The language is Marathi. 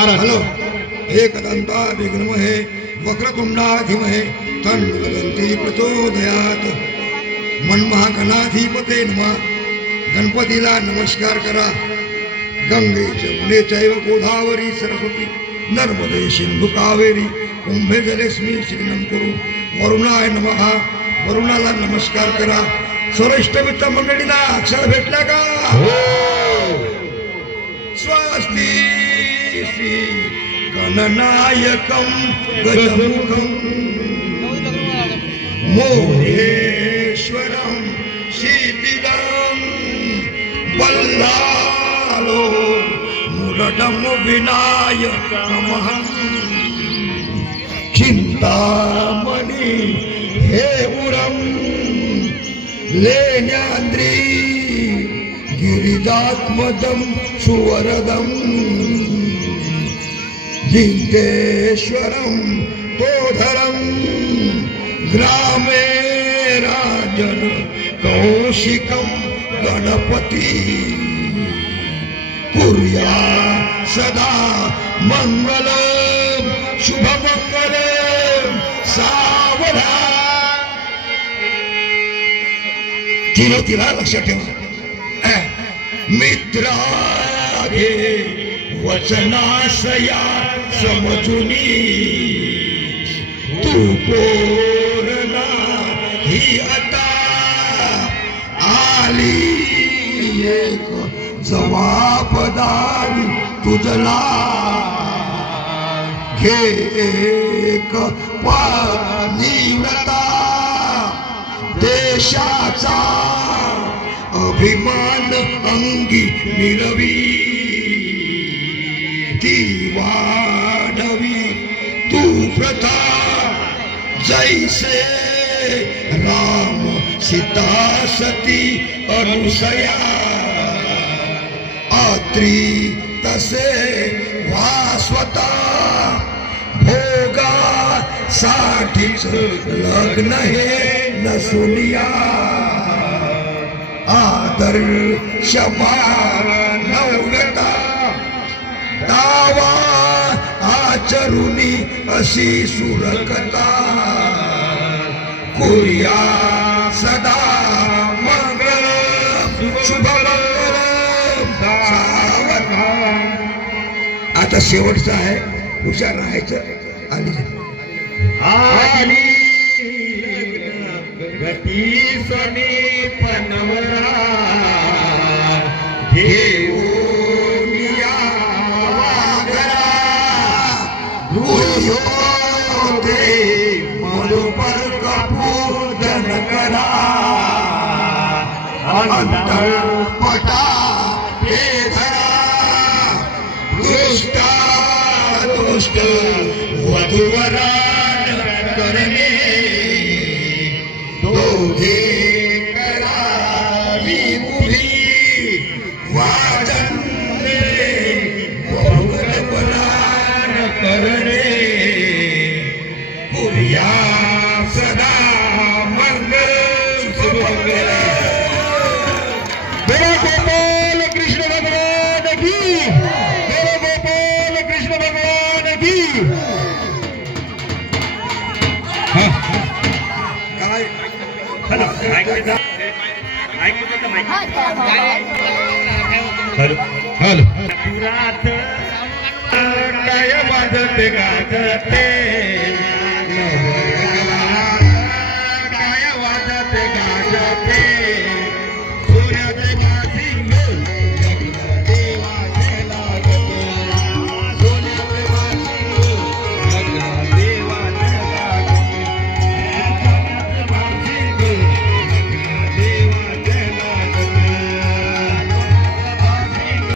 महाराज हॅलो एकदंता विघ्नमहे वक्रतुंडा धीमहे तन्नोदन्ति प्रचोदयात मनमहागणाधिपते नमः गणपतीला नमस्कार करा गंगे जमुने चैव गोदावरी सरस्वती नर्मदे सिंधु कावेरी कुंभे जलेस्मिन् स्नानं कुरु वरुणाय नमः वरुणाला नमस्कार करा सर्वइष्टमित्र मंडळीला अक्षर भेटला का स्वस्ति श्री गणनायकं गजमुखं मोहेश्वरं सिद्धिदं बल्लालो मुरडं विनायकमहं चिंतामणि हे उरं लेण्याद्री गिरिजात्मजं सुवरदं लिंगेश्वरं तोधरं ग्रामे राजन कौशिकं गणपति कुर्या सदा मंगलं शुभमंगलं सावधान तिला लक्षात ठेवा मित्रागे वचनासया समजुनी तू पोरना ही आता आली एक जबाबदारी तुझला घे एक पानिव्रता देशाचा अभिमान अंगी मिरवी ती वाढवी तू प्रथा जैसे राम सीता सती अनुसया अत्री तसे वास्वता भोगा साठीच लग्न हे नसुनिया आदर्श मानवता दावा आचरुनी अशी सुरकता कुर्या सदा मंगल शुभमंगल सावधान. आता शेवटचं आहे हुशार राहायचं आली गती समीपनवरा घेऊनिया वागरा दुर्योधे मधुपर कपूजन करा अंतरपटा हे धरा दुष्टा दुष्ट वधुवरान करणे दोघे करावी उभी वाजने बहुरपणान करणे कुर्या सदा मंगल सुमंगल. मेरे गोपाल कृष्ण भगवान की मेरे गोपाल कृष्ण भगवान की. हॅलो पुरात काय वाजते गाजते